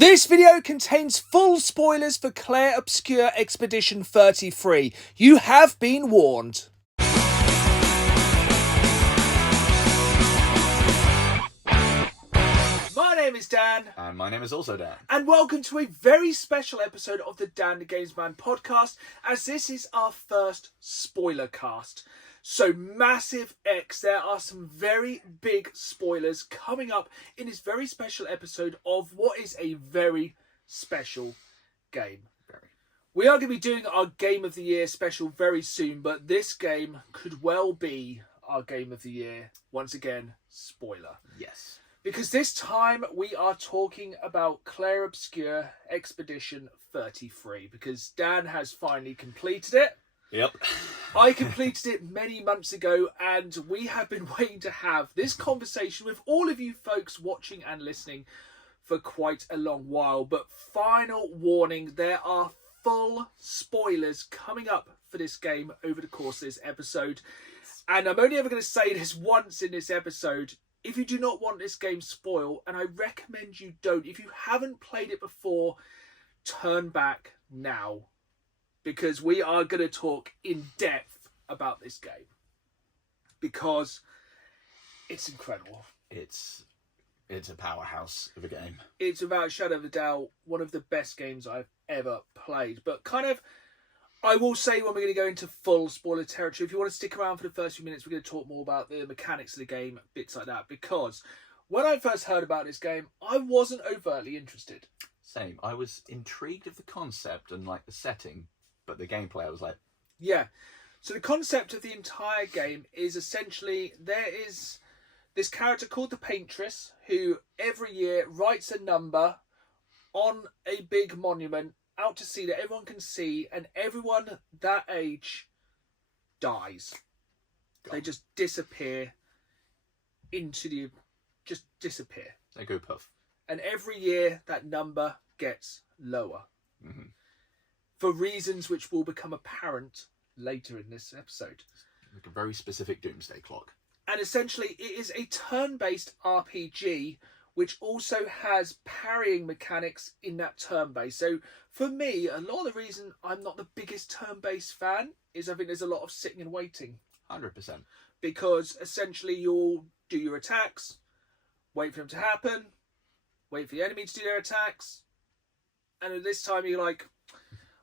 This video contains full spoilers for Clair Obscur Expedition 33. You have been warned. My name is Dan. And my name is also Dan. And welcome to a very special episode of the Dan the Games Man podcast, as this is our first spoiler cast. So massive X, there are some very big spoilers coming up in this very special episode of what is a very special game. We are going to be doing our Game of the Year special very soon, but this game could well be our Game of the Year. Once again, spoiler. Yes. Because this time we are talking about Clair Obscur Expedition 33, because Dan has finally completed it. Yep. I completed it many months ago, and we have been waiting to have this conversation with all of you folks watching and listening for quite a long while. But final warning, there are full spoilers coming up for this game over the course of this episode. And I'm only ever going to say this once in this episode. If you do not want this game spoiled, and I recommend you don't, if you haven't played it before, turn back now. Because we are going to talk in depth about this game. Because it's incredible. It's a powerhouse of a game. It's without a shadow of a doubt one of the best games I've ever played. But I will say when we're going to go into full spoiler territory, if you want to stick around for the first few minutes, we're going to talk more about the mechanics of the game, bits like that. Because when I first heard about this game, I wasn't overtly interested. Same. I was intrigued of the concept and the setting. But the gameplay, I was like... Yeah. So the concept of the entire game is essentially there is this character called the Paintress who every year writes a number on a big monument out to sea that everyone can see, and everyone that age dies. God. They just disappear just disappear. They go puff. And every year that number gets lower. Mm-hmm. For reasons which will become apparent later in this episode. Like a very specific doomsday clock. And essentially it is a turn-based RPG which also has parrying mechanics in that turn-based. So for me, a lot of the reason I'm not the biggest turn-based fan is I think there's a lot of sitting and waiting. 100%. Because essentially you'll do your attacks, wait for them to happen, wait for the enemy to do their attacks, and at this time you're like...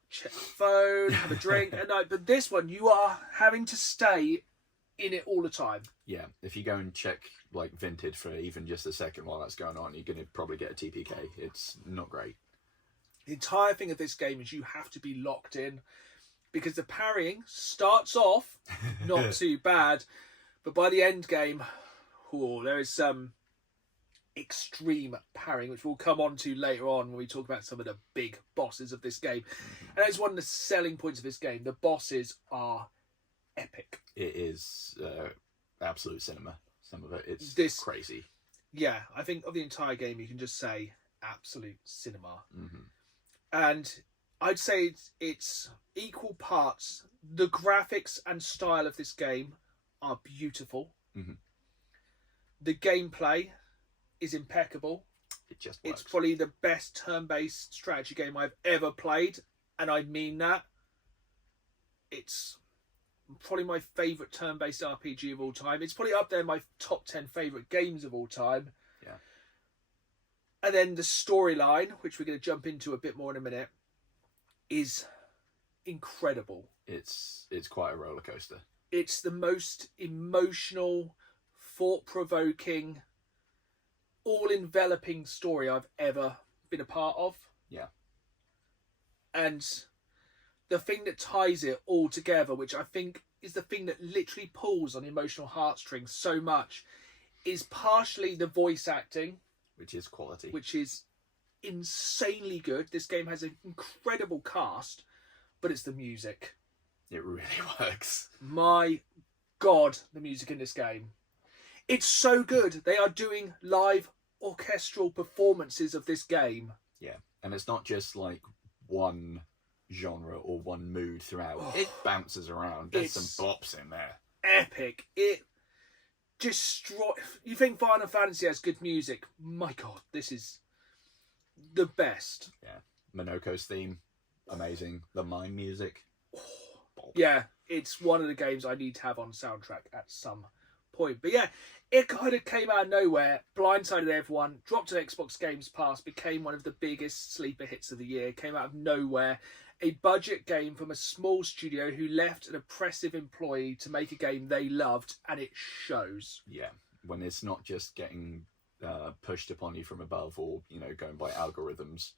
check the phone, have a drink, and but this one you are having to stay in it all the time. Yeah, if you go and check Vinted for even just a second while that's going on, you're going to probably get a TPK. It's not great. The entire thing of this game is you have to be locked in, because the parrying starts off not too bad, but by the end game, there is some extreme parrying, which we'll come on to later on when we talk about some of the big bosses of this game. And that's one of the selling points of this game. The bosses are epic. It is absolute cinema. Some of it, it's crazy. Yeah, I think of the entire game you can just say absolute cinema. Mm-hmm. And I'd say it's equal parts. The graphics and style of this game are beautiful. Mm-hmm. The gameplay is impeccable. It just works. It's probably the best turn-based strategy game I've ever played, and I mean that. It's probably my favourite turn-based RPG of all time. It's probably up there in my top 10 favourite games of all time. Yeah. And then the storyline, which we're going to jump into a bit more in a minute, is incredible. It's quite a roller coaster. It's the most emotional, thought-provoking, all-enveloping story I've ever been a part of. Yeah. And the thing that ties it all together, which I think is the thing that literally pulls on emotional heartstrings so much, is partially the voice acting. Which is quality. Which is insanely good. This game has an incredible cast, but it's the music. It really works. My God, the music in this game. It's so good. They are doing live orchestral performances of this game. Yeah, and it's not just one genre or one mood throughout. It bounces around. There's some bops in there. Epic. It You think Final Fantasy has good music? My God, this is the best. Yeah. Minoko's theme, amazing. The mime music. Yeah, it's one of the games I need to have on soundtrack at some point. But yeah, it kind of came out of nowhere, blindsided everyone, dropped to Xbox Games Pass, became one of the biggest sleeper hits of the year, came out of nowhere. A budget game from a small studio who left an oppressive employee to make a game they loved, and it shows. Yeah, when it's not just getting pushed upon you from above or, going by algorithms,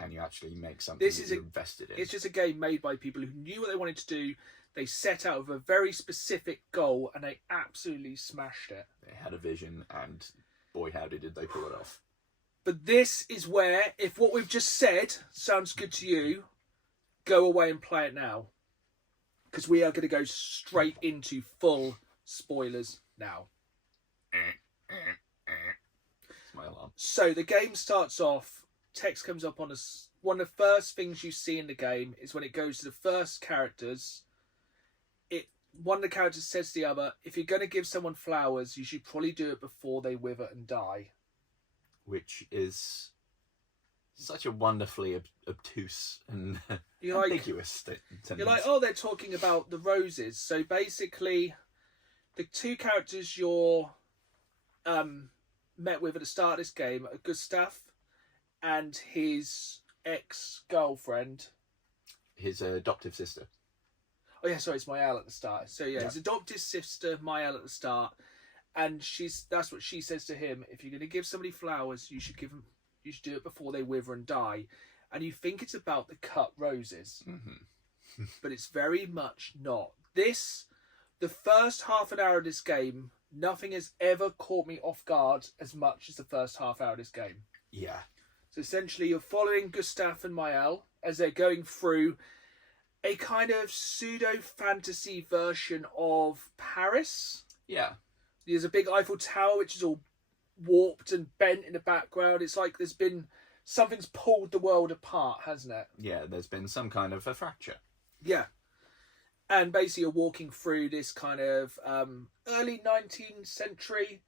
and you actually make something you're invested in. It's just a game made by people who knew what they wanted to do. They set out with a very specific goal, and they absolutely smashed it. They had a vision, and boy, howdy did they pull it off. But this is where, if what we've just said sounds good to you, go away and play it now. Because we are going to go straight into full spoilers now. My alarm. So the game starts off, text comes up on us. One of the first things you see in the game is when it goes to the first characters. One of the characters says to the other, if you're going to give someone flowers, you should probably do it before they wither and die. Which is such a wonderfully obtuse and you're ambiguous sentence. You're like, oh, they're talking about the roses. So basically, the two characters you're met with at the start of this game are Gustav and his ex-girlfriend. His adoptive sister. Oh yeah, sorry, it's Maëlle at the start. So yeah, his adoptive sister Maëlle at the start, and that's what she says to him. If you're going to give somebody flowers, you should do it before they wither and die. And you think it's about the cut roses, but it's very much not. The first half an hour of this game, nothing has ever caught me off guard as much as the first half hour of this game. Yeah. So essentially, you're following Gustav and Maëlle as they're going through a kind of pseudo-fantasy version of Paris. Yeah. There's a big Eiffel Tower which is all warped and bent in the background. It's like something's pulled the world apart, hasn't it? Yeah, there's been some kind of a fracture. Yeah. And basically you're walking through this kind of early 19th century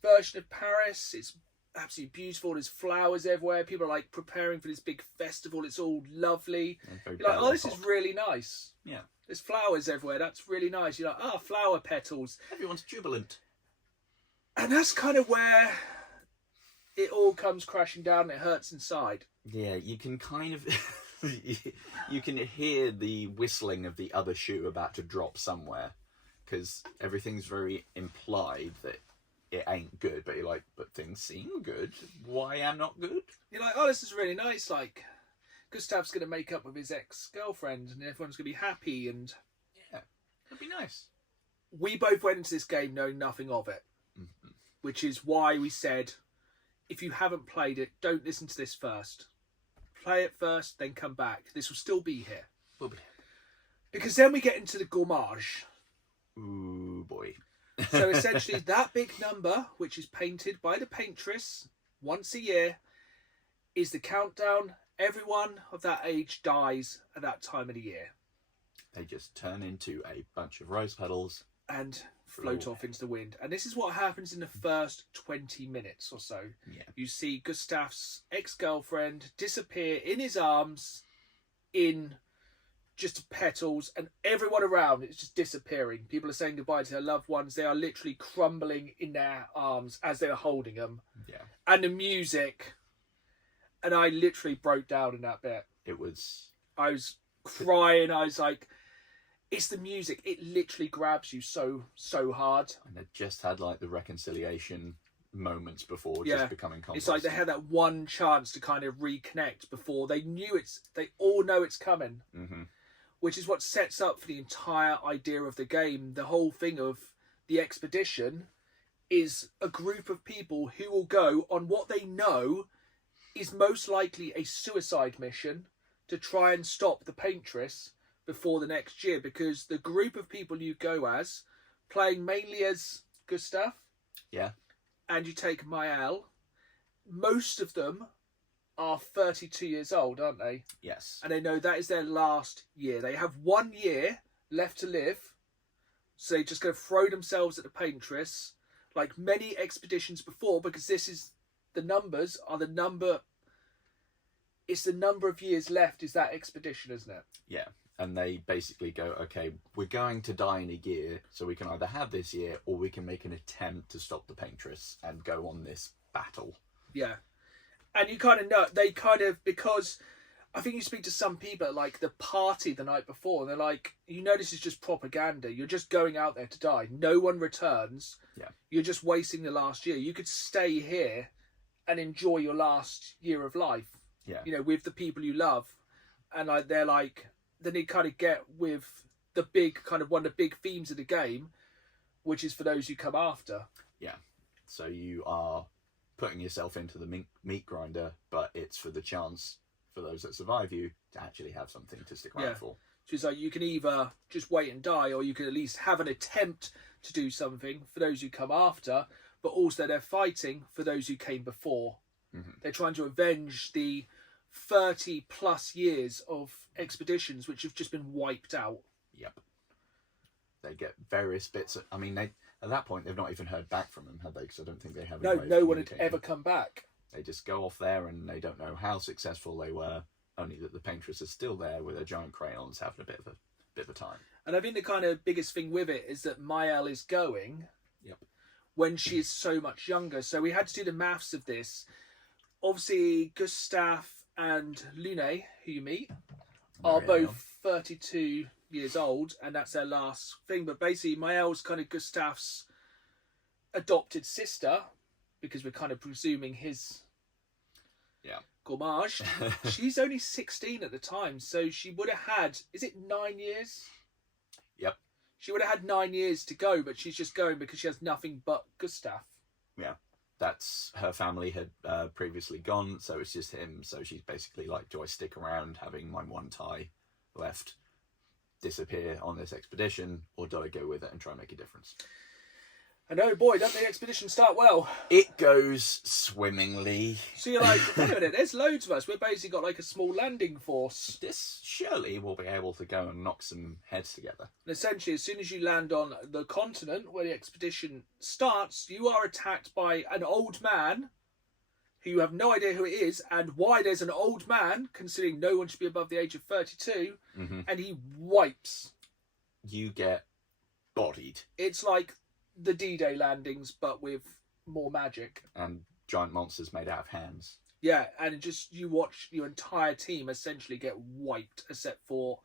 version of Paris. It's absolutely beautiful. There's flowers everywhere. People are like preparing for this big festival. It's all lovely. You're like, oh, this is really nice. Yeah. There's flowers everywhere. That's really nice. You're like, oh, flower petals. Everyone's jubilant. And that's kind of where it all comes crashing down and it hurts inside. Yeah, you can kind of... you can hear the whistling of the other shoe about to drop somewhere. Because everything's very implied that it ain't good, but you're like, but things seem good. Why am not good? You're like, oh, this is really nice. Like, Gustav's going to make up with his ex-girlfriend and everyone's going to be happy and... Yeah, that'd be nice. We both went into this game knowing nothing of it. Mm-hmm. Which is why we said, if you haven't played it, don't listen to this first. Play it first, then come back. This will still be here. We'll be here. Because then we get into the Gommage. Ooh, boy. So essentially that big number, which is painted by the Paintress once a year, is the countdown. Everyone of that age dies at that time of the year. They just turn into a bunch of rose petals. And float off into the wind. And this is what happens in the first 20 minutes or so. Yeah. You see Gustav's ex-girlfriend disappear in his arms in just petals, and everyone around is just disappearing. People are saying goodbye to their loved ones. They are literally crumbling in their arms as they are holding them. Yeah. And the music, and I literally broke down in that bit. I was crying. I was like, it's the music. It literally grabs you so hard. And they just had like the reconciliation moments before just becoming composted. It's like they had that one chance to kind of reconnect before they all know it's coming. Mm-hmm. Which is what sets up for the entire idea of the game. The whole thing of the expedition is a group of people who will go on what they know is most likely a suicide mission to try and stop the Paintress before the next year. Because the group of people you go as, playing mainly as Gustav, and you take Maëlle, most of them are 32 years old, aren't they? Yes. And they know that is their last year. They have 1 year left to live. So they're just going to throw themselves at the Paintress, like many expeditions before, because this is the numbers are the number it's the number of years left is that expedition, isn't it? Yeah. And they basically go, okay, we're going to die in a year, so we can either have this year or we can make an attempt to stop the Paintress and go on this battle. Yeah. And you kind of know, they kind of, because I think you speak to some people at like the party the night before, and they're like, you know, this is just propaganda. You're just going out there to die. No one returns. Yeah. You're just wasting the last year. You could stay here and enjoy your last year of life. Yeah. You know, with the people you love. And like, they're like, then you kind of get with the big kind of one of the big themes of the game, which is for those who come after. Yeah. So you are putting yourself into the meat grinder, but it's for the chance for those that survive you to actually have something to stick around for. So it's like you can either just wait and die, or you can at least have an attempt to do something for those who come after, but also they're fighting for those who came before. Mm-hmm. They're trying to avenge the 30 plus years of expeditions which have just been wiped out. Yep. They get various bits. I mean, they at that point they've not even heard back from them, have they? Because I don't think they have. No one had ever come back. They just go off there and they don't know how successful they were. Only that the Paintress is still there with her giant crayons, having a bit of a time. And I think the kind of biggest thing with it is that Maëlle is going. Yep. When she is so much younger. So we had to do the maths of this. Obviously, Gustav and Lune, who you meet, are both 32 years old, and that's their last thing. But basically, Maëlle's kind of Gustav's adopted sister, because we're kind of presuming his Gommage. She's only 16 at the time, so she would have had, is it 9 years? Yep. She would have had 9 years to go, but she's just going because she has nothing but Gustav. Yeah. That's her family had previously gone, so it's just him. So she's basically like, do I stick around having my one tie left disappear on this expedition, or do I go with it and try and make a difference? And oh boy, doesn't the expedition start well? It goes swimmingly. So you're like, wait a minute, there's loads of us. We've basically got like a small landing force. This surely will be able to go and knock some heads together. And essentially, as soon as you land on the continent where the expedition starts, you are attacked by an old man who you have no idea who it is and why there's an old man, considering no one should be above the age of 32, and he wipes. You get bodied. It's like the D-Day landings, but with more magic. And giant monsters made out of hands. Yeah, and just you watch your entire team essentially get wiped, except for,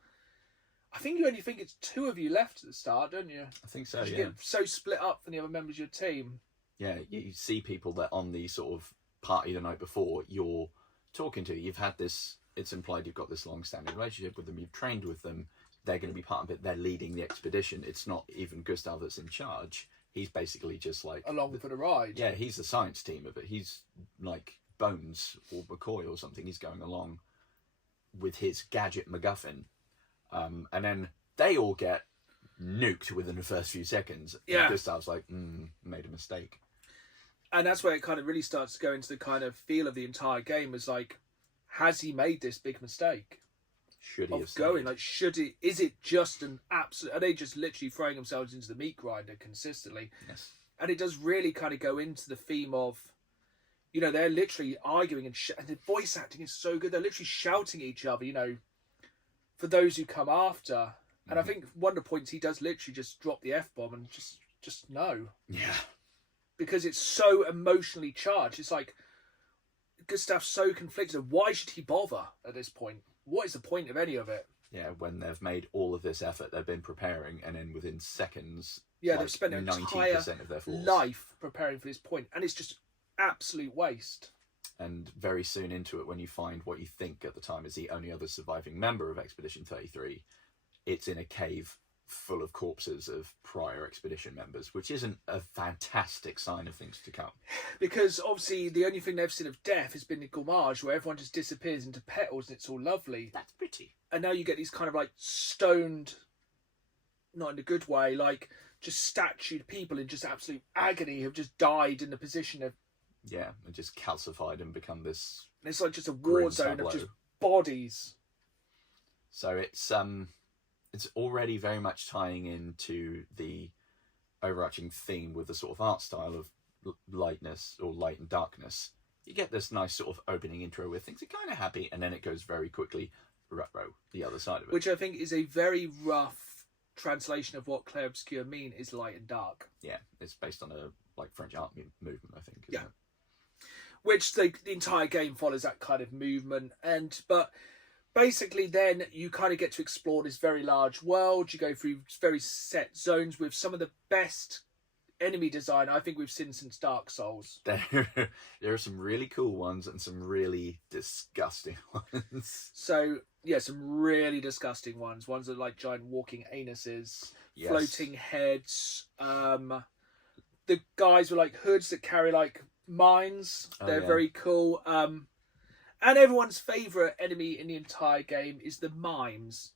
I think you only think it's 2 of you left at the start, don't you? I think so, You yeah. get so split up from the other members of your team. Yeah, you see people that on the sort of party the night before you're talking to. You've had this, it's implied you've got this long-standing relationship with them, you've trained with them, they're going to be part of it, they're leading the expedition. It's not even Gustav that's in charge. He's basically just like... Along for the ride. Yeah, he's the science team of it. He's like Bones or McCoy or something. He's going along with his gadget MacGuffin. And then they all get nuked within the first few seconds. Yeah. And Gustav's like, made a mistake. And that's where it kind of really starts to go into the kind of feel of the entire game, is like, has he made this big mistake? Should he have of going? stayed? Like, should it? Is it just an absolute? Are they just literally throwing themselves into the meat grinder consistently? Yes. And it does really kind of go into the theme of, you know, they're literally arguing and the voice acting is so good. They're literally shouting at each other, you know, for those who come after. And I think one of the points he does literally just drop the F-bomb and just no. Yeah. Because it's so emotionally charged. It's like, Gustav's so conflicted. Why should he bother at this point? What is the point of any of it? Yeah, when they've made all of this effort, they've been preparing, and then within seconds, yeah, they've spent their 90% entire of their force life preparing for this point, and it's just absolute waste. And very soon into it, when you find what you think at the time is the only other surviving member of Expedition 33, it's in a cave full of corpses of prior expedition members, which isn't a fantastic sign of things to come. Because obviously the only thing they've seen of death has been the Gommage, where everyone just disappears into petals and it's all lovely. That's pretty. And now you get these kind of like stoned, not in a good way, like just statued people in just absolute agony have just died in the position of... Yeah, and just calcified and become this... It's like just a war zone of just bodies. So it's already very much tying into the overarching theme with the sort of art style of lightness or light and darkness. you get this nice sort of opening intro where things are kind of happy, and then it goes very quickly the other side of it. Which I think is a very rough translation of what Clair Obscur mean is light and dark. Yeah, it's based on a French art movement, I think. Yeah. It? Which the entire game follows that kind of movement, but basically then you kind of get to explore this very large world. You go through very set zones with some of the best enemy design I think we've seen since Dark Souls. There are some really cool ones and some really disgusting ones. So yeah, some really disgusting ones. Ones that are like giant walking anuses, yes. Floating heads. The guys with like hoods that carry like mines. They're very cool. And everyone's favourite enemy in the entire game is the mimes.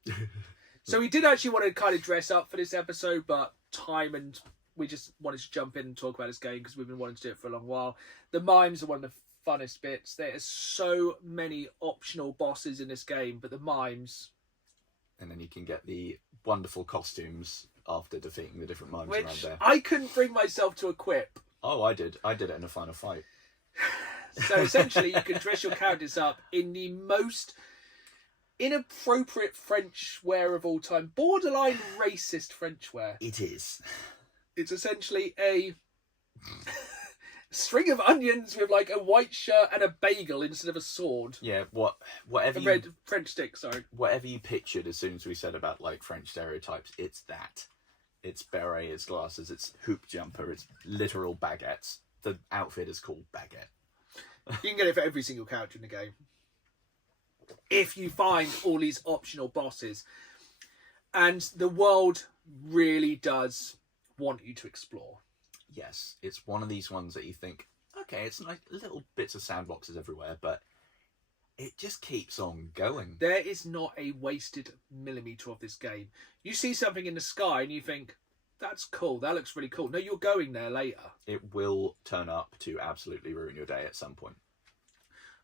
So we did actually want to kind of dress up for this episode, but time and we just wanted to jump in and talk about this game because we've been wanting to do it for a long while. The mimes are one of the funnest bits. There are so many optional bosses in this game, but the mimes... And then you can get the wonderful costumes after defeating the different mimes around there. I couldn't bring myself to equip. Oh, I did. I did it in the final fight. So essentially you can dress your characters up in the most inappropriate French wear of all time. Borderline racist French wear. It is. It's essentially a string of onions with like a white shirt and a bagel instead of a sword. Yeah, whatever a red French stick, sorry. Whatever you pictured as soon as we said about like French stereotypes, it's that. It's beret, it's glasses, it's hoop jumper, it's literal baguettes. The outfit is called baguette. You can get it for every single character in the game. If you find all these optional bosses. And the world really does want you to explore. Yes, it's one of these ones that you think, okay, it's like little bits of sandboxes everywhere, but it just keeps on going. There is not a wasted millimetre of this game. You see something in the sky and you think, that's cool, that looks really cool. No, you're going there later. It will turn up to absolutely ruin your day at some point.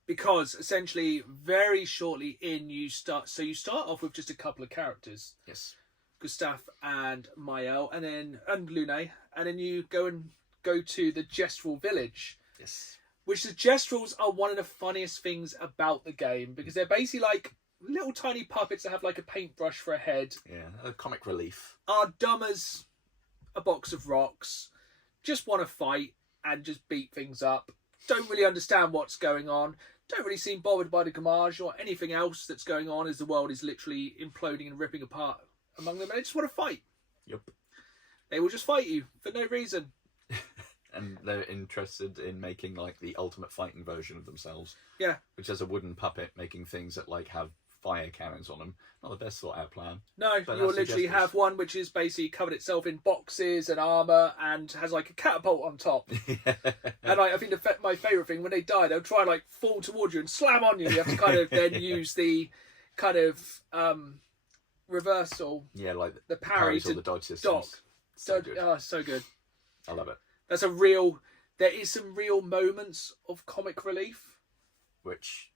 Because essentially, very shortly in, you start off with just a couple of characters. Yes. Gustave and Maëlle, and Lune, and then you go to the Gestural village. Yes. Which the Gestrals are one of the funniest things about the game, because they're basically like little tiny puppets that have like a paintbrush for a head. Yeah, a comic relief. Are dumb as a box of rocks, just want to fight and just beat things up. Don't really understand what's going on. Don't really seem bothered by the Gommage or anything else that's going on as the world is literally imploding and ripping apart among them. And they just want to fight. Yep. They will just fight you for no reason. And they're interested in making like the ultimate fighting version of themselves. Yeah. Which has a wooden puppet making things that like have fire cannons on them. Not the best thought out plan. No, you'll literally have one which is basically covered itself in boxes and armour and has like a catapult on top. And I think my favourite thing, when they die, they'll try and like fall towards you and slam on you. You have to kind of then use the kind of reversal. Yeah, like the parry to the dodge systems. So good. Oh, so good. I love it. There is some real moments of comic relief. Which,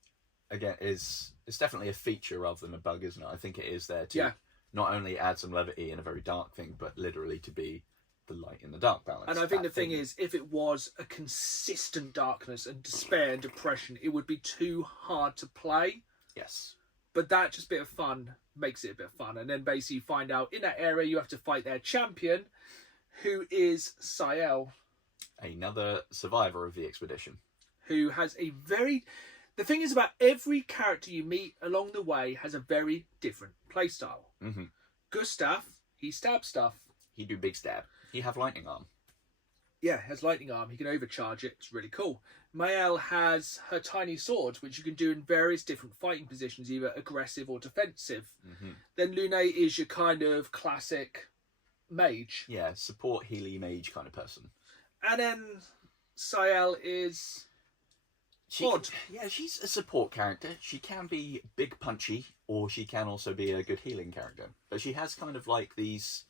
again, it's definitely a feature rather than a bug, isn't it? I think it is there to not only add some levity in a very dark thing, but literally to be the light in the dark balance. And I think the thing is, if it was a consistent darkness and despair and depression, it would be too hard to play. Yes. But that just bit of fun makes it a bit of fun. And then basically you find out in that area you have to fight their champion, who is Sael. Another survivor of the expedition. Who has a very... The thing is about every character you meet along the way has a very different playstyle. Mm-hmm. Gustave, he stabs stuff. He do big stab. He have lightning arm. Yeah, has lightning arm. He can overcharge it. It's really cool. Maëlle has her tiny sword, which you can do in various different fighting positions, either aggressive or defensive. Mm-hmm. Then Lune is your kind of classic mage. Yeah, support Healy mage kind of person. And then Sael is... odd. Yeah, she's a support character. She can be big punchy, or she can also be a good healing character. But she has kind of like these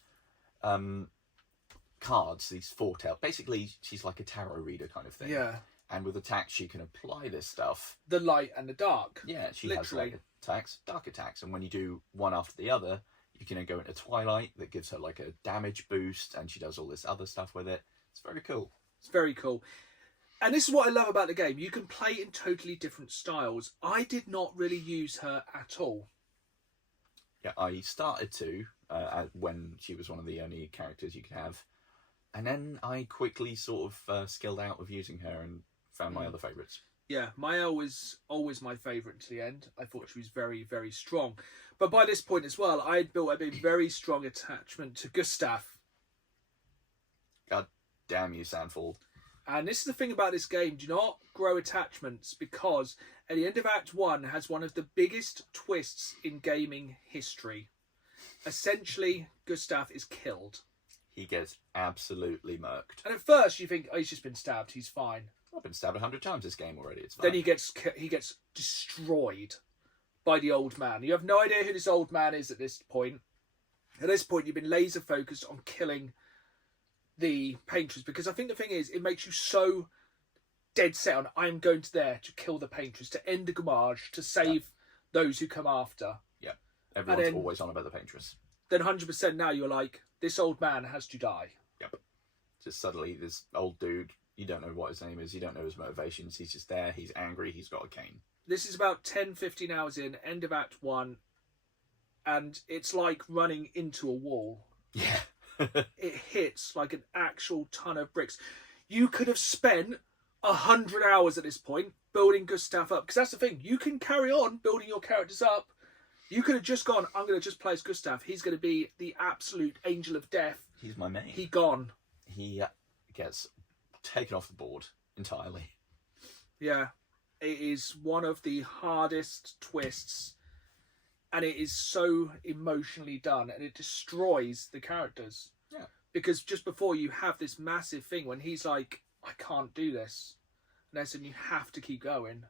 cards, these foretell. Basically, she's like a tarot reader kind of thing. Yeah. And with attacks, she can apply this stuff. The light and the dark. Yeah, she has light attacks, dark attacks. And when you do one after the other, you can then go into Twilight that gives her like a damage boost, and she does all this other stuff with it. It's very cool. It's very cool. And this is what I love about the game. You can play in totally different styles. I did not really use her at all. Yeah, I started to when she was one of the only characters you could have. And then I quickly sort of skilled out of using her and found my other favourites. Yeah, Mael was always my favourite to the end. I thought she was very, very strong. But by this point as well, I had built a very strong attachment to Gustav. God damn you, Sandfall. And this is the thing about this game. Do not grow attachments, because at the end of Act 1 has one of the biggest twists in gaming history. Essentially, Gustav is killed. He gets absolutely murked. And at first you think, oh, he's just been stabbed, he's fine. I've been stabbed 100 times this game already, it's fine. Then he gets destroyed by the old man. You have no idea who this old man is at this point. At this point, you've been laser focused on killing the Paintress, because I think the thing is, it makes you so dead set on, I'm going to there to kill the Paintress, to end the Gommage, to save those who come after. Yeah, everyone's always on about the Paintress. Then 100% now you're like, this old man has to die. Yep. Just suddenly this old dude, you don't know what his name is, you don't know his motivations, he's just there, he's angry, he's got a cane. This is about 10-15 hours in, end of Act 1, and it's like running into a wall. Yeah. It hits like an actual ton of bricks. You could have spent 100 hours at this point building Gustav up, because that's the thing, you can carry on building your characters up. You could have just gone, I'm going to just play as Gustav, he's going to be the absolute angel of death. He's my main. He gone. He gets taken off the board entirely. Yeah, it is one of the hardest twists, and it is so emotionally done, and it destroys the characters. Yeah. Because just before you have this massive thing when he's like, I can't do this. And they're saying you have to keep going.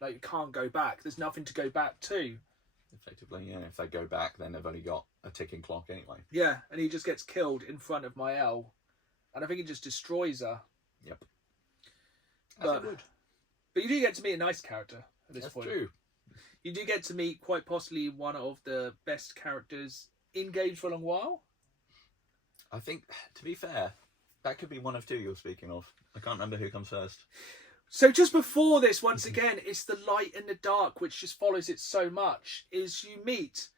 Like, you can't go back. There's nothing to go back to. Effectively, yeah. If they go back, then they've only got a ticking clock anyway. Yeah, and he just gets killed in front of Mael. And I think it just destroys her. Yep. But you do get to meet a nice character at this point. That's true. You do get to meet quite possibly one of the best characters in games for a long while. I think, to be fair, that could be one of two you're speaking of. I can't remember who comes first. So just before this, once again, it's the light and the dark, which just follows it so much, is you meet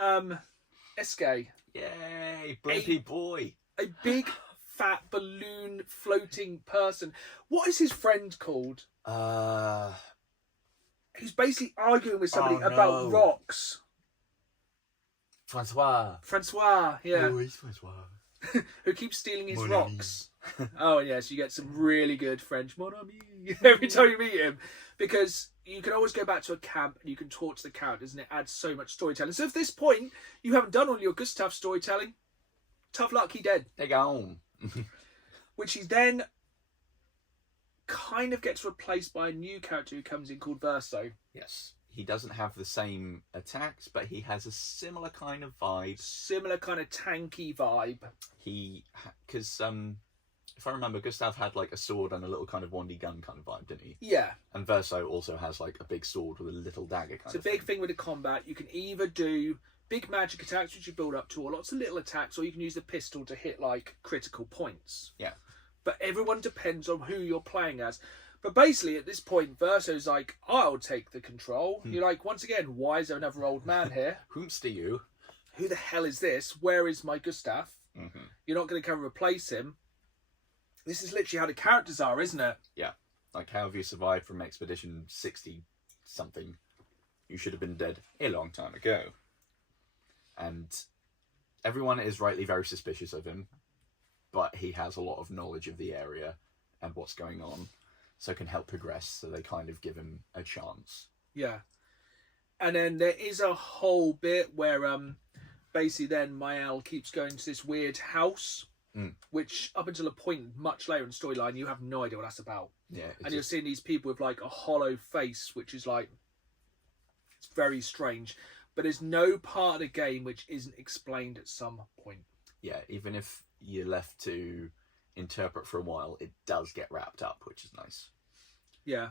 Eske. Yay, Blimpy boy. A big, fat, balloon floating person. What is his friend called? He's basically arguing with somebody about rocks. Francois, yeah. Oh, he's Francois. Who keeps stealing his Mon rocks. Oh, and yes, you get some really good French mon ami every time you meet him. Because you can always go back to a camp and you can talk to the characters, and it adds so much storytelling. So at this point, you haven't done all your Gustav storytelling. Tough luck, he dead. They go home. Which he then kind of gets replaced by a new character who comes in called Verso. Yes. He doesn't have the same attacks, but he has a similar kind of vibe. Similar kind of tanky vibe. Because if I remember, Gustav had like a sword and a little kind of wandy gun kind of vibe, didn't he? Yeah. And Verso also has like a big sword with a little dagger kind of It's a big thing with the combat. You can either do big magic attacks, which you build up to, or lots of little attacks, or you can use the pistol to hit like critical points. Yeah. But everyone depends on who you're playing as. But basically, at this point, Verso's like, I'll take the control. You're like, once again, why is there another old man here? Whomst you? Who the hell is this? Where is my Gustav? Mm-hmm. You're not going to come and replace him. This is literally how the characters are, isn't it? Yeah. Like, how have you survived from Expedition 60-something? You should have been dead a long time ago. And everyone is rightly very suspicious of him, but he has a lot of knowledge of the area and what's going on. So can help progress, so they kind of give him a chance. Yeah. And then there is a whole bit where basically then Mael keeps going to this weird house, which up until a point much later in the storyline, you have no idea what that's about. Yeah. And you're seeing these people with like a hollow face, which is like, it's very strange. But there's no part of the game which isn't explained at some point. Yeah, even if you're left to interpret for a while, it does get wrapped up, which is nice. Yeah.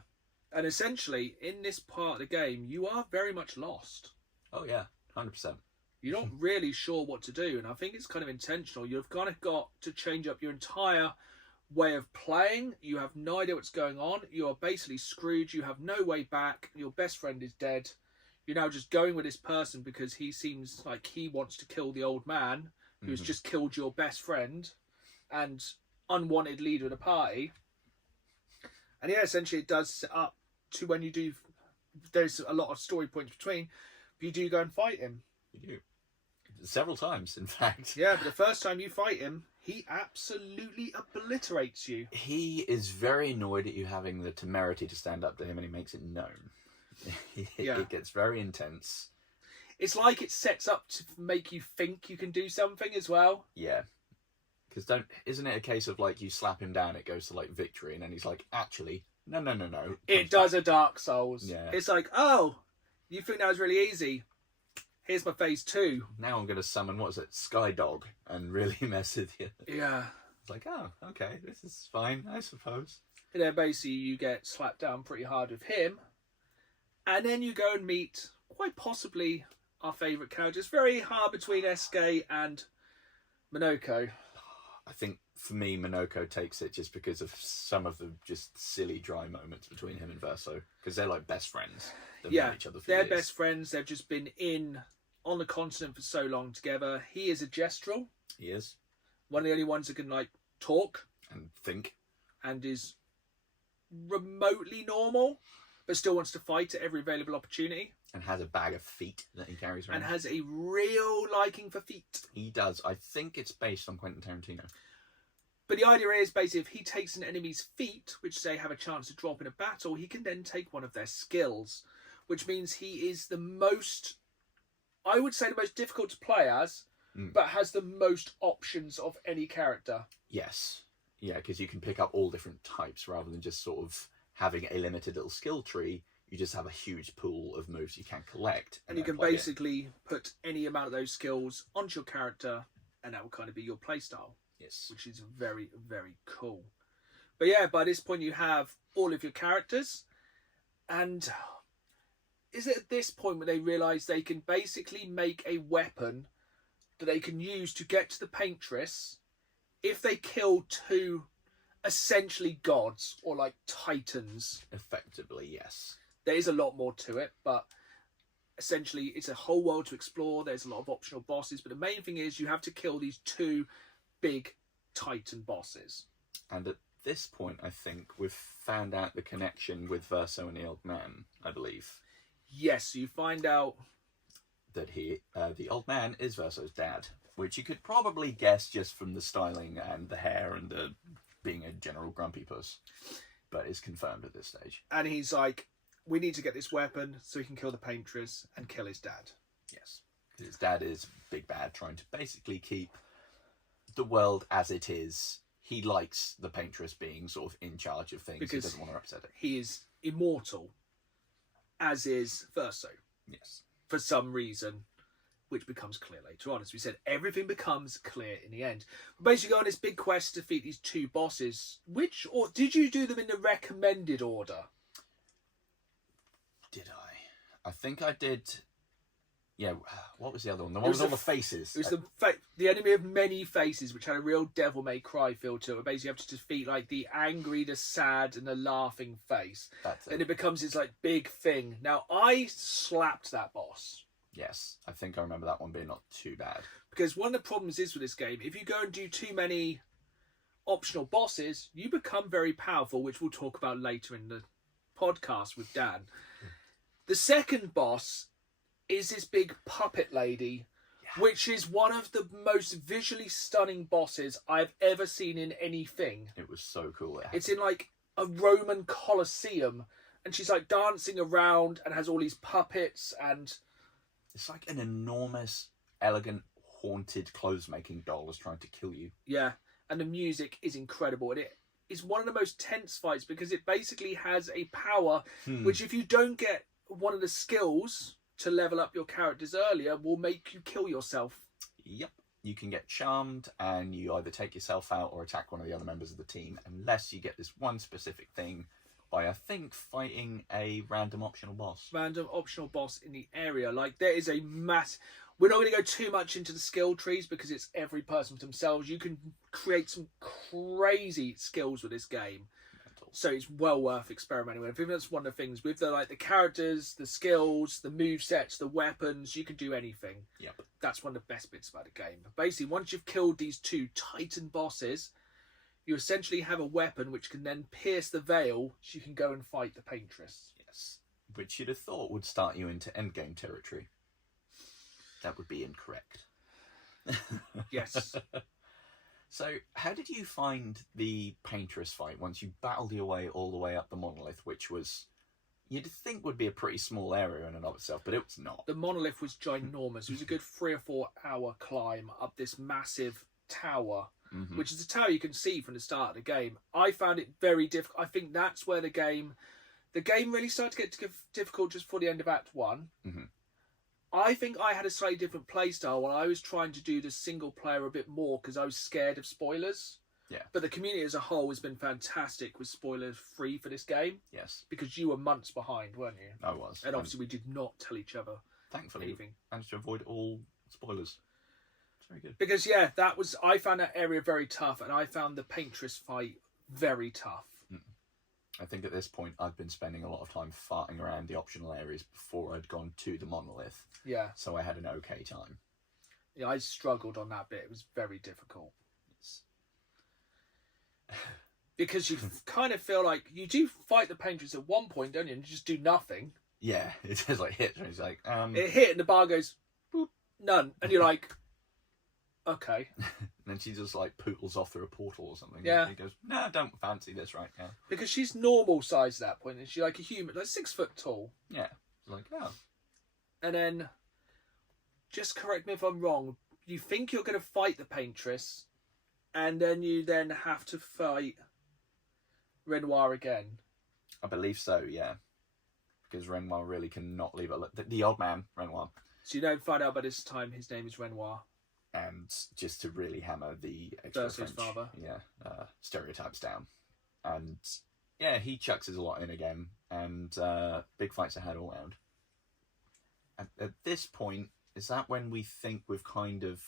And essentially, in this part of the game, you are very much lost. Oh yeah, 100%. You're not really sure what to do, and I think it's kind of intentional. You've kind of got to change up your entire way of playing. You have no idea what's going on. You are basically screwed. You have no way back. Your best friend is dead. You're now just going with this person because he seems like he wants to kill the old man who's just killed your best friend and unwanted leader of the party. And yeah, essentially it does set up to when you do, there's a lot of story points between, but you do go and fight him. You do. Several times, in fact. Yeah, but the first time you fight him, he absolutely obliterates you. He is very annoyed at you having the temerity to stand up to him, and he makes it known. It gets very intense. It's like it sets up to make you think you can do something as well. Yeah. Because isn't it a case of like you slap him down, it goes to like victory, and then he's like, actually, no. It does a Dark Souls. Yeah. It's like, oh, you think that was really easy? Here's my phase 2. Now I'm going to summon, what is it, Skydog, and really mess with you. Yeah. It's like, oh, okay, this is fine, I suppose. And then basically you get slapped down pretty hard with him. And then you go and meet, quite possibly, our favourite characters. Very hard between Eske and Minoko. I think, for me, Minoko takes it just because of some of the just silly, dry moments between him and Verso. Because they're like best friends. They've known each other for they're years. best friends. They've just been on the continent for so long together. He is a Gestrel. He is. One of the only ones that can, like, talk. And think. And is remotely normal, but still wants to fight at every available opportunity. And has a bag of feet that he carries around. And has a real liking for feet. He does. I think it's based on Quentin Tarantino. But the idea is, basically, if he takes an enemy's feet, which say have a chance to drop in a battle, he can then take one of their skills, which means he is the most, I would say, the most difficult to play as, but has the most options of any character. Yes. Yeah, because you can pick up all different types rather than just sort of having a limited little skill tree. You just have a huge pool of moves you can collect. And you can basically put any amount of those skills onto your character, and that will kind of be your playstyle. Yes. Which is very, very cool. But yeah, by this point you have all of your characters, and is it at this point where they realise they can basically make a weapon that they can use to get to the Paintress if they kill 2 essentially gods, or like titans? Effectively, yes. There is a lot more to it, but essentially it's a whole world to explore. There's a lot of optional bosses, but the main thing is you have to kill these 2 big titan bosses. And at this point, I think we've found out the connection with Verso and the old man, I believe. Yes, you find out that the old man is Verso's dad, which you could probably guess just from the styling and the hair and the being a general grumpy puss, but is confirmed at this stage. And he's like, we need to get this weapon so he can kill the Paintress and kill his dad. Yes, because his dad is big bad, trying to basically keep the world as it is. He likes the Paintress being sort of in charge of things. Because he doesn't want to upset it. He is immortal, as is Verso. Yes. For some reason, which becomes clear later on. As we said, everything becomes clear in the end. But basically, go on this big quest to defeat these 2 bosses. Or did you do them in the recommended order? Did I? I think I did. Yeah, what was the other one? The one with all the faces. It was the enemy of many faces, which had a real Devil May Cry feel to it. Where basically, you have to defeat like the angry, the sad, and the laughing face. That's it. And it becomes this like big thing. Now, I slapped that boss. Yes, I think I remember that one being not too bad. Because one of the problems is with this game, if you go and do too many optional bosses, you become very powerful, which we'll talk about later in the podcast with Dan. The second boss is this big puppet lady, which is one of the most visually stunning bosses I've ever seen in anything. It was so cool. It's in like a Roman Colosseum, and she's like dancing around and has all these puppets, and it's like an enormous, elegant, haunted clothes-making doll is trying to kill you. Yeah, and the music is incredible, and it is one of the most tense fights because it basically has a power which, if you don't get one of the skills to level up your characters earlier, will make you kill yourself. Yep. You can get charmed and you either take yourself out or attack one of the other members of the team unless you get this one specific thing, by, I think, fighting a random optional boss. Random optional boss in the area. Like, there is a mass. We're not going to go too much into the skill trees because it's every person for themselves. You can create some crazy skills with this game. So it's well worth experimenting with. I think that's one of the things with the characters, the skills, the movesets, the weapons. You can do anything. Yep. That's one of the best bits about the game. But basically, once you've killed these 2 Titan bosses, you essentially have a weapon which can then pierce the veil, so you can go and fight the Paintress. Yes. Which you'd have thought would start you into endgame territory. That would be incorrect. Yes. So, how did you find the Paintress fight once you battled your way all the way up the monolith, which was, you'd think would be a pretty small area in and of itself, but it was not. The monolith was ginormous. It was a good 3 or 4 hour climb up this massive tower, which is a tower you can see from the start of the game. I found it very difficult. I think that's where the game really started to get difficult just before the end of Act 1. I think I had a slightly different playstyle while I was trying to do the single player a bit more because I was scared of spoilers. Yeah. But the community as a whole has been fantastic with spoilers free for this game. Yes. Because you were months behind, weren't you? I was. And obviously we did not tell each other Thankfully, anything. managed to avoid all spoilers. It's very good. Because, I found that area very tough and I found the Paintress fight very tough. I think at this point I'd been spending a lot of time farting around the optional areas before I'd gone to the monolith. Yeah. So I had an okay time. Yeah, I struggled on that bit. It was very difficult. Because you kind of feel like you do fight the Paintress at one point, don't you? And you just do nothing. Yeah, it just like hits and it's like, It hit and the bar goes, boop, none. And you're like, okay. And then she just like poodles off through a portal or something. Yeah. And he goes, no, I don't fancy this right now. Because she's normal size at that point, and she's like a human, like 6 foot tall. Yeah. It's like, oh. And then, just correct me if I'm wrong, you think you're going to fight the Paintress, and then you then have to fight Renoir again. I believe so, yeah. Because Renoir really cannot leave it. The old man, Renoir. So you don't find out by this time his name is Renoir. And just to really hammer the extra Versus French, father. stereotypes down. And yeah, he chucks us a lot in again, and big fights ahead all round. At this point, is that when we think we've kind of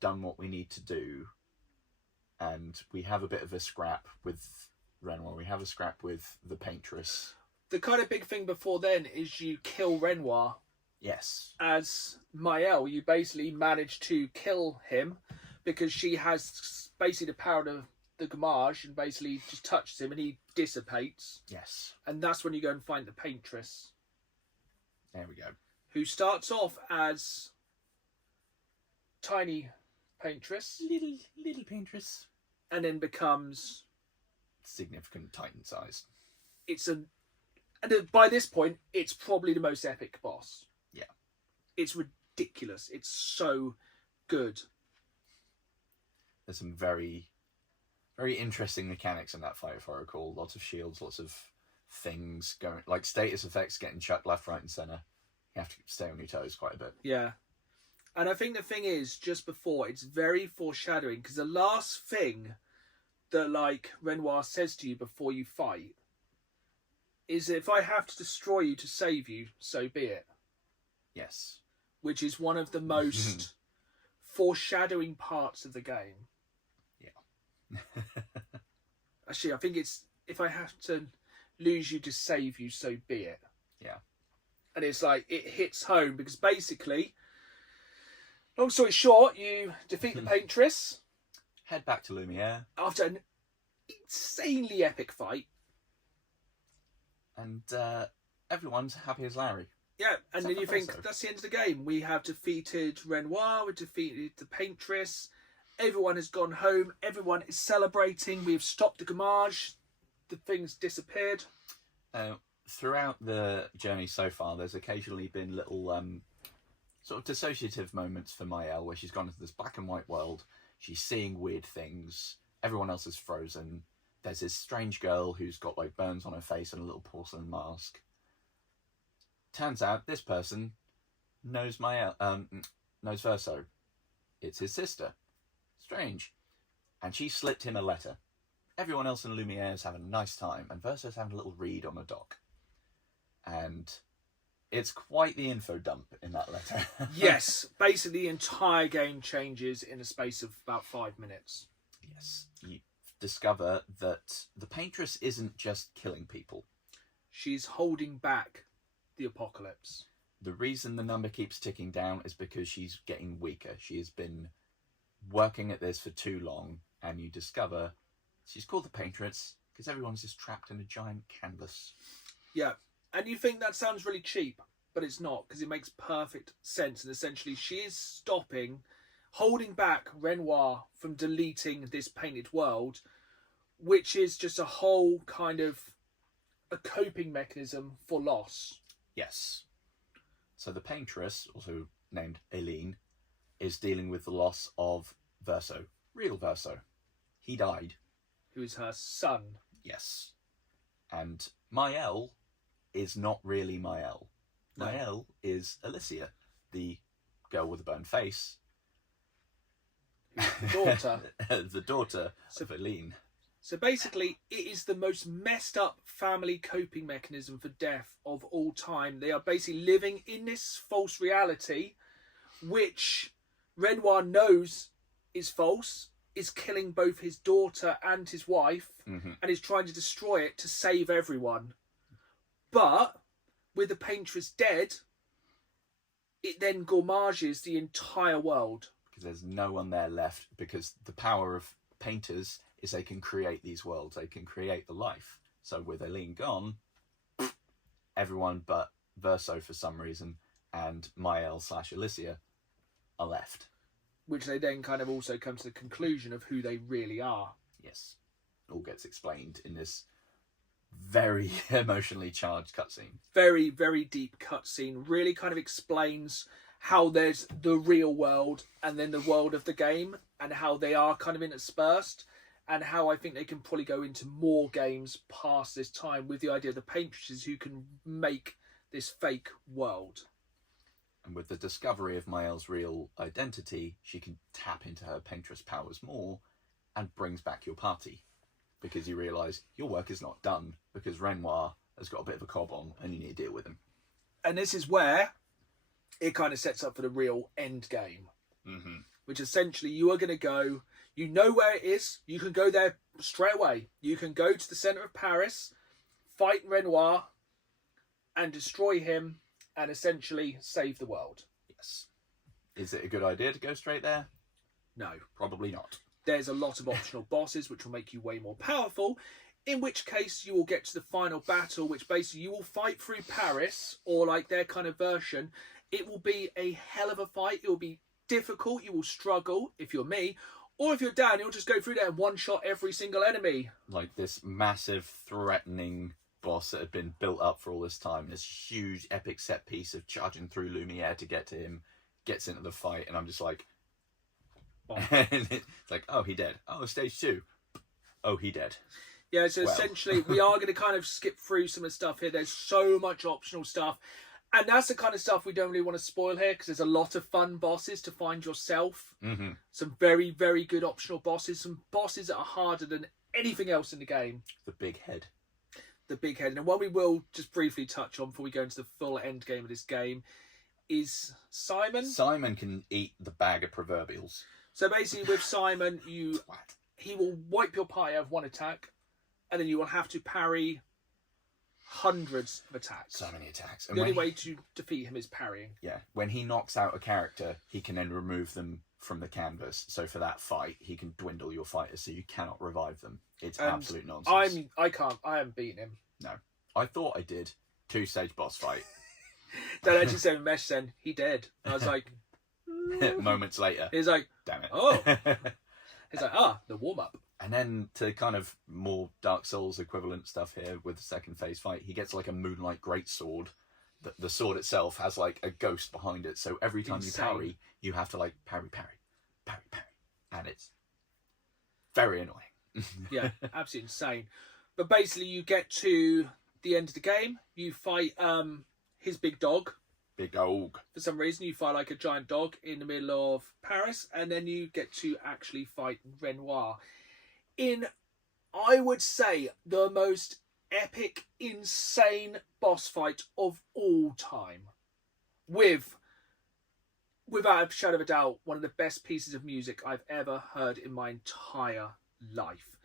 done what we need to do, and we have a bit of a scrap with Renoir, we have a scrap with the Paintress. The kind of big thing before then is you kill Renoir. Yes. As Maëlle, you basically manage to kill him because she has basically the power of the Gommage and basically just touches him and he dissipates. Yes. And that's when you go and find the Paintress. There we go. Who starts off as tiny Paintress. Little Paintress. And then becomes... significant Titan size. And by this point, it's probably the most epic boss. Yeah. It's ridiculous. It's so good. There's some very, very interesting mechanics in that fight, if I recall. Lots of shields, lots of things going, like status effects getting chucked left, right, and centre. You have to stay on your toes quite a bit. Yeah. And I think the thing is, just before, it's very foreshadowing, because the last thing that, like, Renoir says to you before you fight is, if I have to destroy you to save you, so be it. Yes. Which is one of the most foreshadowing parts of the game. Yeah. Actually, I think it's, if I have to lose you to save you, so be it. Yeah. And it's like, it hits home, because basically, long story short, you defeat the Paintress. Head back to Lumiere. After an insanely epic fight. And everyone's happy as Larry. Yeah, and then you think, so? that's the end of the game. We have defeated Renoir, we've defeated the Paintress, everyone has gone home, everyone is celebrating, we've stopped the Gommage, the thing's disappeared. Throughout the journey so far, there's occasionally been little sort of dissociative moments for Maëlle, where she's gone into this black and white world, she's seeing weird things, everyone else is frozen. There's this strange girl who's got like burns on her face and a little porcelain mask. Turns out this person knows knows Verso. It's his sister. Strange. And she slipped him a letter. everyone else in Lumiere is having a nice time, and Verso's having a little read on a dock. And it's quite the info dump in that letter. Yes, basically the entire game changes in a space of about 5 minutes. Yes, you discover that the Paintress isn't just killing people. She's holding back the apocalypse. The reason the number keeps ticking down is because she's getting weaker. She has been working at this for too long, and you discover she's called the Paintress because everyone's just trapped in a giant canvas. Yeah, and you think that sounds really cheap, but it's not, because it makes perfect sense. And essentially she is holding back Renoir from deleting this painted world, which is just a whole kind of a coping mechanism for loss. Yes. So the Paintress, also named Eileen, is dealing with the loss of Verso. Real Verso. He died. Who is her son. Yes. And Maëlle is not really Maëlle. No. Maëlle is Alicia, the girl with the burned face. Who's the daughter. The daughter of Eileen. So basically, it is the most messed up family coping mechanism for death of all time. They are basically living in this false reality, which Renoir knows is false, is killing both his daughter and his wife, and is trying to destroy it to save everyone. But with the Paintress dead, it then gommages the entire world. Because there's no one there left, because the power of painters is they can create these worlds, they can create the life. So with Eileen gone, everyone but Verso for some reason and Maëlle / Alicia are left. Which they then kind of also come to the conclusion of who they really are. Yes. It all gets explained in this very emotionally charged cutscene. Very, very deep cutscene. Really kind of explains how there's the real world and then the world of the game, and how they are kind of interspersed, and how I think they can probably go into more games past this time with the idea of the Paintresses who can make this fake world. And with the discovery of Maëlle's real identity, she can tap into her Paintress powers more and brings back your party. Because you realise your work is not done, because Renoir has got a bit of a cob on and you need to deal with him. And this is where it kind of sets up for the real end game. Which essentially you are going to go, you know where it is, you can go there straight away. You can go to the centre of Paris, fight Renoir, and destroy him, and essentially save the world. Yes. Is it a good idea to go straight there? No. Probably not. There's a lot of optional bosses which will make you way more powerful, in which case you will get to the final battle, which basically you will fight through Paris, or like their kind of version. It will be a hell of a fight. It will be difficult. You will struggle if you're me, or if you're Dan, you'll just go through there and one-shot every single enemy. Like this massive, threatening boss that had been built up for all this time. This huge, epic set piece of charging through Lumiere to get to him, gets into the fight, and I'm just like... and it's like, oh, he dead. Oh, stage 2. Oh, he dead. Yeah, so essentially, we are going to kind of skip through some of the stuff here. There's so much optional stuff. And that's the kind of stuff we don't really want to spoil here, because there's a lot of fun bosses to find yourself. Some very, very good optional bosses. Some bosses that are harder than anything else in the game. The big head. The big head. And one we will just briefly touch on before we go into the full end game of this game is Simon. Simon can eat the bag of proverbials. So basically with Simon, he will wipe your party out of one attack, and then you will have to parry hundreds of attacks. So many attacks. The only way to defeat him is parrying. Yeah. When he knocks out a character, he can then remove them from the canvas. So for that fight, he can dwindle your fighters so you cannot revive them. It's absolute nonsense. I haven't beaten him. No. I thought I did. 2-stage boss fight. Dad actually sent a message saying he dead. I was like... Moments later. He's like... Damn it. Oh. He's like, the warm-up. And then to kind of more Dark Souls equivalent stuff here with the second phase fight, he gets like a Moonlight Greatsword. The sword itself has like a ghost behind it, so every time you parry, you have to like parry. And it's very annoying. Yeah, absolutely insane. But basically you get to the end of the game, you fight his big dog. Big dog. For some reason, you fight like a giant dog in the middle of Paris, and then you get to actually fight Renoir. In I would say the most epic, insane boss fight of all time. Without a shadow of a doubt, one of the best pieces of music I've ever heard in my entire life.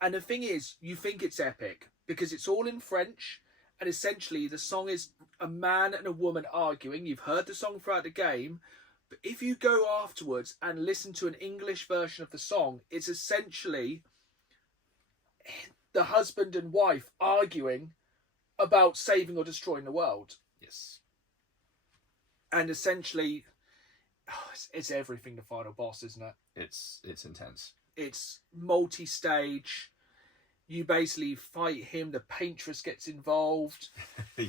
And the thing is, you think it's epic because it's all in French, and essentially the song is a man and a woman arguing. You've heard the song throughout the game, but if you go afterwards and listen to an English version of the song, it's essentially the husband and wife arguing about saving or destroying the world. Yes. And essentially, it's everything, the final boss, isn't it? It's intense. It's multi-stage. You basically fight him. The Paintress gets involved.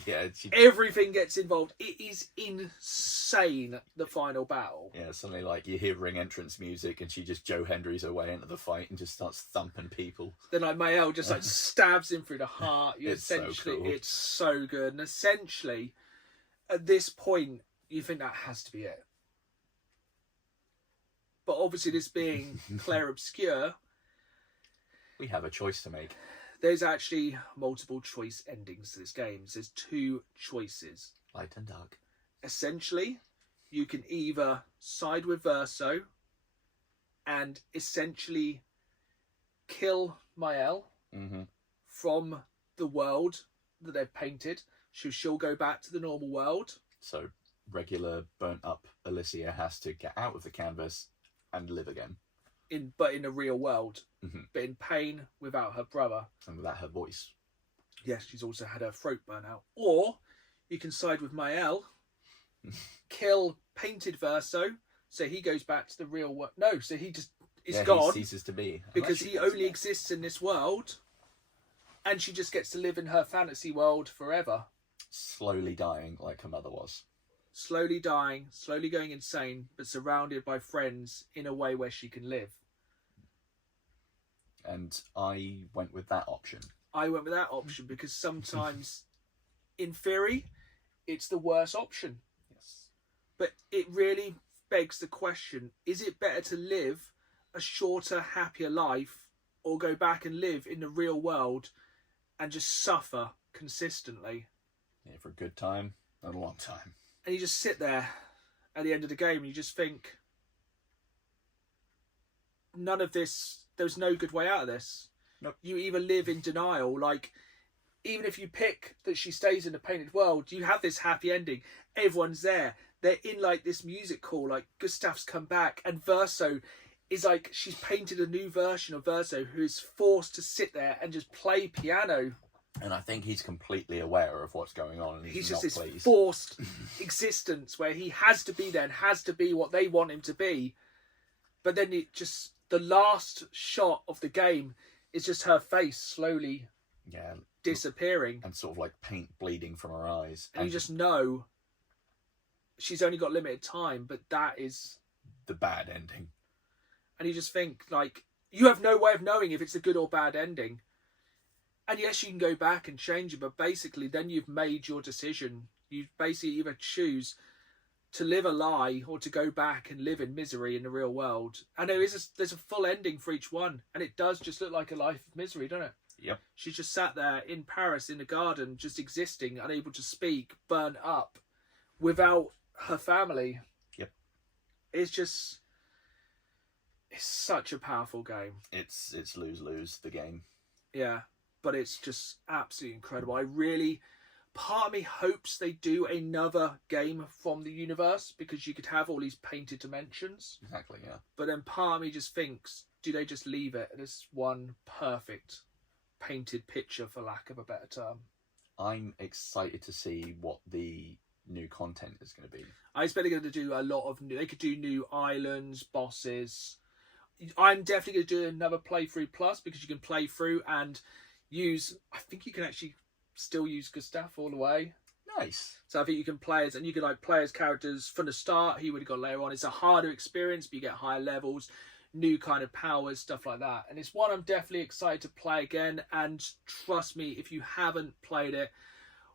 Yeah. Everything gets involved. It is insane, the final battle. Yeah, suddenly like you hear ring entrance music and she just Joe Hendry's her way into the fight and just starts thumping people. Then like Mael just like stabs him through the heart. It's essentially, so cool. It's so good. And essentially, at this point, you think that has to be it. But obviously, this being Clair Obscur, we have a choice to make. There's actually multiple choice endings to this game. There's 2 choices. Light and dark. Essentially, you can either side with Verso and essentially kill Mael from the world that they've painted. She'll go back to the normal world. So regular burnt up Alicia has to get out of the canvas and live again. But in the real world. But in pain without her brother. And without her voice. Yes, she's also had her throat burn out. Or you can side with Mael, kill painted Verso, so he goes back to the real world. No, so he just is gone. He ceases to be. Because he only exists in this world, and she just gets to live in her fantasy world forever. Slowly dying like her mother was. Slowly dying, slowly going insane, but surrounded by friends in a way where she can live. And I went with that option. I went with that option because sometimes, in theory, it's the worst option. Yes. But it really begs the question, is it better to live a shorter, happier life or go back and live in the real world and just suffer consistently? Yeah, for a good time and a long time. And you just sit there at the end of the game and you just think, none of this, there's no good way out of this. Nope. You either live in denial, like, even if you pick that she stays in the painted world, you have this happy ending. Everyone's there. They're in, like, this music hall, like, Gustav's come back, and Verso is, like, she's painted a new version of Verso who is forced to sit there and just play piano. And I think he's completely aware of what's going on and he's just not this pleased. Forced existence where he has to be there and has to be what they want him to be. But then it just, the last shot of the game is just her face slowly disappearing. And sort of like paint bleeding from her eyes. And you just know she's only got limited time, but that is the bad ending. And you just think, like, you have no way of knowing if it's a good or bad ending. And yes, you can go back and change it, but basically then you've made your decision. You basically either choose to live a lie or to go back and live in misery in the real world. And there's a full ending for each one. And it does just look like a life of misery, doesn't it? Yep. She just sat there in Paris in the garden, just existing, unable to speak, burnt up, without her family. Yep. It's such a powerful game. It's lose-lose, the game. Yeah. But it's just absolutely incredible. Part of me hopes they do another game from the universe because you could have all these painted dimensions. Exactly, yeah. But then part of me just thinks, do they just leave it as one perfect painted picture, for lack of a better term? I'm excited to see what the new content is going to be. I expect they're going to do a lot of new... They could do new islands, bosses. I'm definitely going to do another playthrough plus because you can play through and use... I think you can actually still use Gustav all the way. Nice. So I think you can play as... And you can like play as characters from the start. He would have got later on. It's a harder experience, but you get higher levels, new kind of powers, stuff like that. And it's one I'm definitely excited to play again. And trust me, if you haven't played it,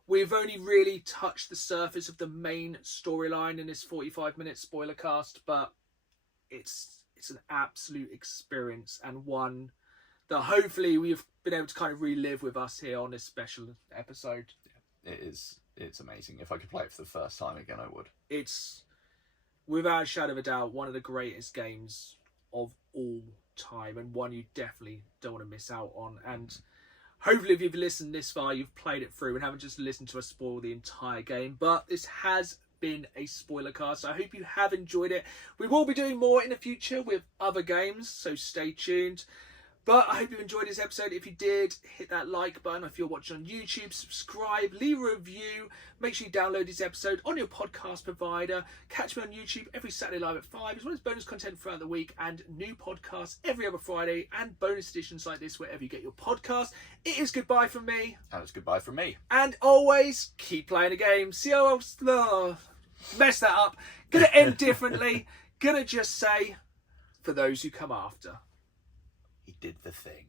we've only really touched the surface of the main storyline in this 45-minute spoiler cast, but it's an absolute experience and one that hopefully we've been able to kind of relive with us here on this special episode. It's amazing. If I could play it for the first time again, I would. It's, without a shadow of a doubt, one of the greatest games of all time, and one you definitely don't want to miss out on. And hopefully if you've listened this far, you've played it through and haven't just listened to us spoil the entire game. But this has been a spoiler cast, so I hope you have enjoyed it. We will be doing more in the future with other games, so stay tuned. But I hope you enjoyed this episode. If you did, hit that like button. If you're watching on YouTube, subscribe, leave a review. Make sure you download this episode on your podcast provider. Catch me on YouTube every Saturday live at 5, as well as bonus content throughout the week and new podcasts every other Friday and bonus editions like this wherever you get your podcast. It is goodbye from me. And it's goodbye from me. And always keep playing the game. See how I messed that up. Gonna end differently. Gonna just say, for those who come after. He did the thing.